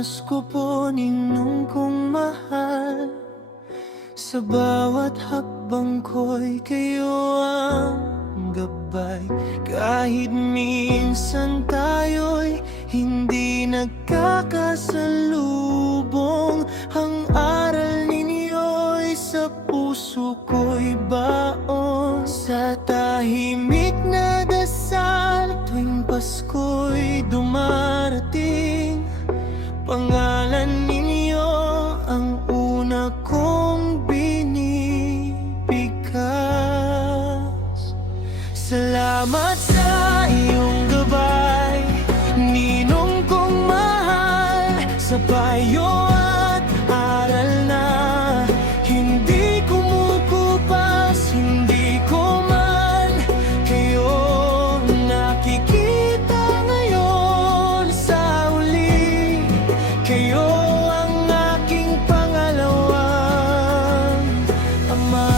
Pasko po ninong kong mahal, sa bawat hakbang ko'y kayo ang gabay. Kahit minsan tayo'y hindi nagkakasalubong, ang aral ninyo'y sa puso ko'y baon. Sa tahimik na dasal tuwing Pasko'y dumarating, pangalan ninyo ang una kong binibigkas. Salamat sa iyong gabay, ninong kong mahal, sa payo at aral na hindi kumukupas. Hindi ko man kayo nakikita ngayon, sa uli kayo ang aking pangalawang ama.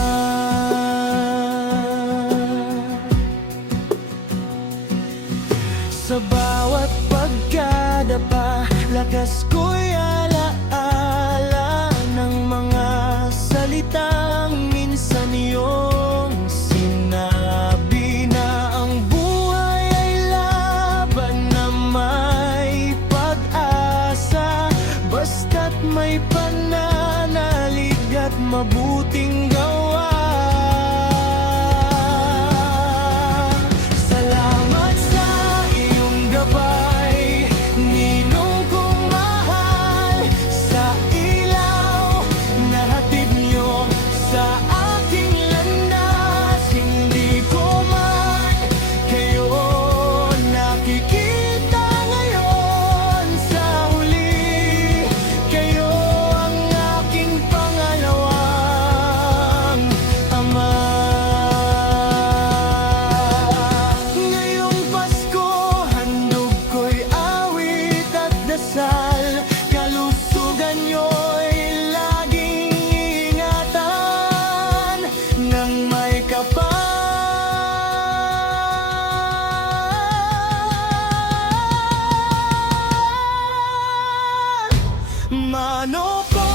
Sa bawat pagkadapa, lakas ko'y alaala ng mga salitang minsan iyong sinabi, na ang buhay ay laban na may pag-asa, basta't may pananalig at mabuting gawa. Salamat sa iyong gabay, ninong kong mahal, sa ilaw na hatid niyo sa aking landas. Hindi ko man kayo nakikita ngayon, sa huli kayo ang aking pangalawang ama. Ngayong Pasko, handog ko'y awit at dasal, kalusugan niyo'y laging ingatan ng may kapal. Mano po